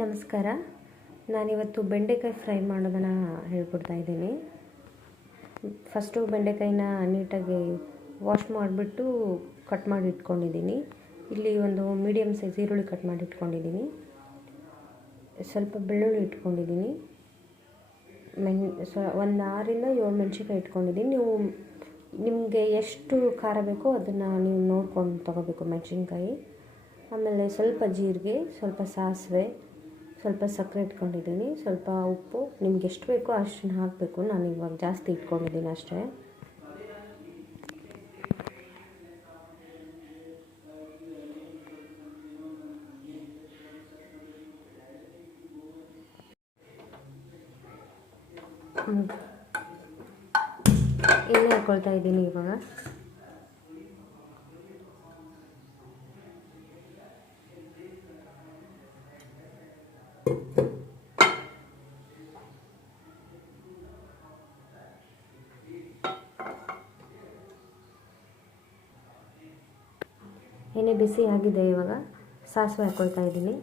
ನಮಸ್ಕಾರ. ನಾನಿವತ್ತು ಬೆಂಡೆಕಾಯಿ ಫ್ರೈ ಮಾಡೋದನ್ನು ಹೇಳ್ಕೊಡ್ತಾ ಇದ್ದೀನಿ. ಫಸ್ಟು ಬೆಂಡೆಕಾಯಿನ ನೀಟಾಗಿ ವಾಶ್ ಮಾಡಿಬಿಟ್ಟು ಕಟ್ ಮಾಡಿ ಇಟ್ಕೊಂಡಿದ್ದೀನಿ. ಇಲ್ಲಿ ಒಂದು ಮೀಡಿಯಮ್ ಸೈಜ್ ಈರುಳ್ಳಿ ಕಟ್ ಮಾಡಿ ಇಟ್ಕೊಂಡಿದ್ದೀನಿ. ಸ್ವಲ್ಪ ಬೆಳ್ಳುಳ್ಳಿ ಇಟ್ಕೊಂಡಿದ್ದೀನಿ. ಒಂದು 6ರಿಂದ 7 ಮೆಣಸಿನ್ಕಾಯಿ ಇಟ್ಕೊಂಡಿದ್ದೀನಿ. ನೀವು ನಿಮಗೆ ಎಷ್ಟು ಖಾರ ಬೇಕೋ ಅದನ್ನು ನೀವು ನೋಡ್ಕೊಂಡು ತೊಗೋಬೇಕು ಮೆಣಸಿನ್ಕಾಯಿ. ಆಮೇಲೆ ಸ್ವಲ್ಪ ಜೀರಿಗೆ, ಸ್ವಲ್ಪ ಸಾಸಿವೆ, ಸ್ವಲ್ಪ ಸಕ್ಕರೆ ಇಟ್ಕೊಂಡಿದ್ದೀನಿ, ಸ್ವಲ್ಪ ಉಪ್ಪು. ನಿಮ್ಗೆ ಎಷ್ಟು ಬೇಕೋ ಅಷ್ಟನ್ನು ಹಾಕಬೇಕು. ನಾನು ಇವಾಗ ಜಾಸ್ತಿ ಇಟ್ಕೊಂಡಿದ್ದೀನಿ ಅಷ್ಟೇ. ಎಣ್ಣೆ ಹಾಕ್ಕೊಳ್ತಾ ಇದ್ದೀನಿ ಇವಾಗ. ಎಣ್ಣೆ ಬಿಸಿ ಆಗಿದೆ. ಇವಾಗ ಸಾಸಿವೆ ಹಾಕ್ಕೊಳ್ತಾ ಇದ್ದೀನಿ.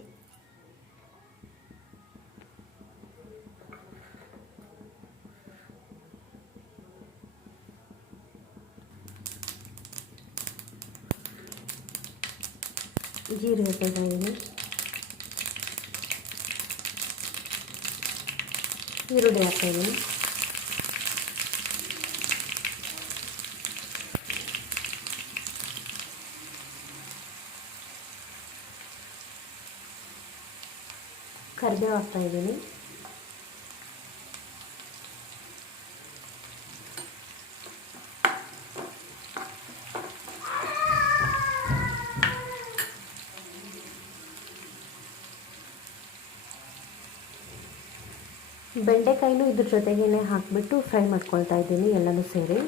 ಜೀರಿಗೆ ಹಾಕ್ಕೊಳ್ತಾ ಇದ್ದೀನಿ. ಈರುಳ್ಳಿ ಹಾಕ್ತಾ ಇದ್ದೀನಿ. ಕರಿಬೇವು ಹಾಕ್ತಾ ಇದ್ದೀನಿ. ಬೆಂಡೆಕಾಯಿನೂ ಇದ್ರ ಜೊತೆಗೇ ಹಾಕಿಬಿಟ್ಟು ಫ್ರೈ ಮಾಡ್ಕೊಳ್ತಾ ಇದ್ದೀನಿ ಎಲ್ಲನೂ ಸೇರಿ.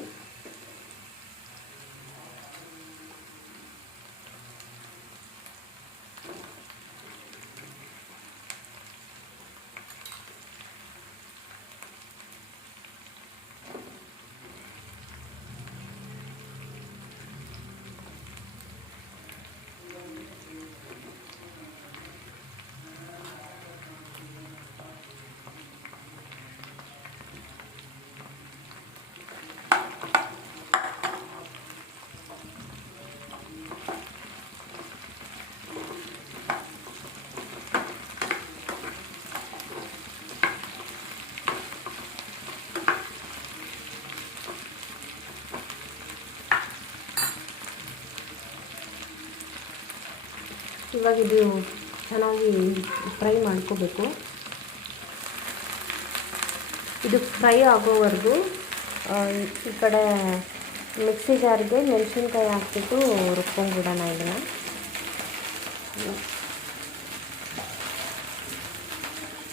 ಇವಾಗ ಇದು ಚೆನ್ನಾಗಿ ಫ್ರೈ ಮಾಡ್ಕೋಬೇಕು. ಇದು ಫ್ರೈ ಆಗೋವರೆಗೂ ಈ ಕಡೆ ಮಿಕ್ಸಿ ಜಾರ್ಗೆ ಮೆಣಸಿನ್ಕಾಯಿ ಹಾಕ್ಬಿಟ್ಟು ರುಬ್ಕೊಂಡ್ಬಿಡೋಣ. ಇದನ್ನು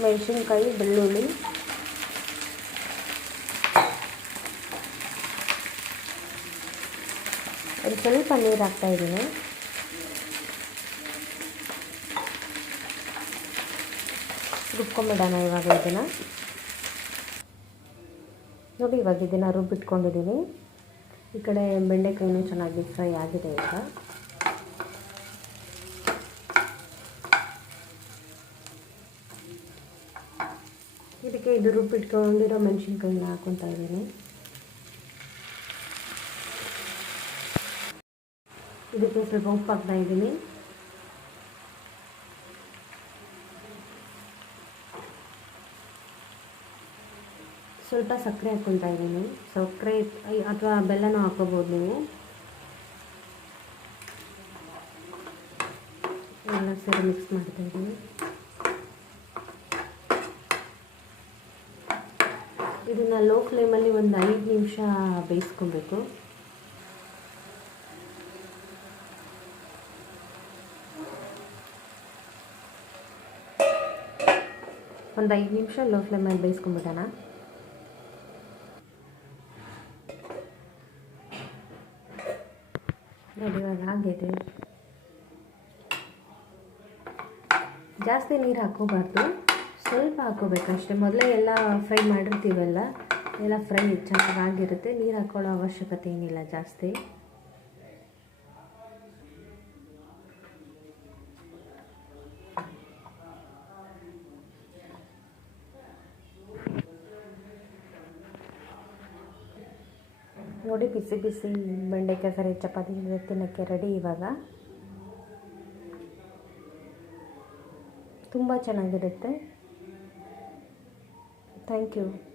ಮೆಣಸಿನ್ಕಾಯಿ, ಬೆಳ್ಳುಳ್ಳಿ, ಅದು ಸ್ವಲ್ಪ ನೀರು ಹಾಕ್ತಾಯಿದ್ದೀನಿ. ರುಬ್ಕೊಂಬಿಡೋಣ ಇವಾಗ ಇದನ್ನು. ನೋಡಿ, ಇವಾಗ ಇದನ್ನು ರುಬ್ಬಿಟ್ಕೊಂಡಿದ್ದೀನಿ. ಈ ಕಡೆ ಬೆಂಡೆಕಾಯಿನೂ ಚೆನ್ನಾಗಿ ಫ್ರೈ ಆಗಿದೆ. ಈಗ ಇದಕ್ಕೆ ಇದು ರುಬ್ಬಿಟ್ಕೊಂಡಿರೋ ಮೆಣಸಿನ್ಕಾಯಿನ ಹಾಕ್ಕೊತಾ ಇದ್ದೀನಿ. ಇದಕ್ಕೆ ಸ್ವಲ್ಪ ಉಪ್ಪು ಹಾಕ್ತಾ ಇದ್ದೀನಿ. ಸ್ವಲ್ಪ ಸಕ್ಕರೆ ಹಾಕ್ಕೊಳ್ತಾ ಇದ್ದೀನಿ. ಸಕ್ಕರೆ ಅಥವಾ ಬೆಲ್ಲನೂ ಹಾಕ್ಕೋಬೋದು ನೀವು. ಎಲ್ಲ ಸೇರಿ ಮಿಕ್ಸ್ ಮಾಡ್ತಾ ಇದ್ದೀನಿ. ಇದನ್ನು ಲೋ ಫ್ಲೇಮಲ್ಲಿ ಒಂದು 5 ನಿಮಿಷ ಬೇಯಿಸ್ಕೊಬೇಕು. ಒಂದು 5 ನಿಮಿಷ ಲೋ ಫ್ಲೇಮಲ್ಲಿ ಬೇಯಿಸ್ಕೊಂಬಿಡೋಣ. ನೋಡಿ, ಇವಾಗ ಆಗಿದೆ. ಜಾಸ್ತಿ ನೀರು ಹಾಕ್ಕೋಬಾರ್ದು, ಸ್ವಲ್ಪ ಹಾಕ್ಕೋಬೇಕಷ್ಟೆ. ಮೊದಲೇ ಎಲ್ಲ ಫ್ರೈ ಮಾಡಿರ್ತೀವಲ್ಲ, ಎಲ್ಲ ಫ್ರೈ ಚೆನ್ನಾಗಿರುತ್ತೆ. ನೀರು ಹಾಕ್ಕೊಳ್ಳೋ ಅವಶ್ಯಕತೆ ಏನಿಲ್ಲ ಜಾಸ್ತಿ. ನೋಡಿ ಬಿಸಿ ಬಿಸಿ ಬೆಂಡೆಕಾಯಿ ಕರಿ ಚಪಾತಿ ಜೊತೆ ತಿನ್ನೋಕ್ಕೆ ರೆಡಿ ಇವಾಗ. ತುಂಬ ಚೆನ್ನಾಗಿರುತ್ತೆ. Thank you.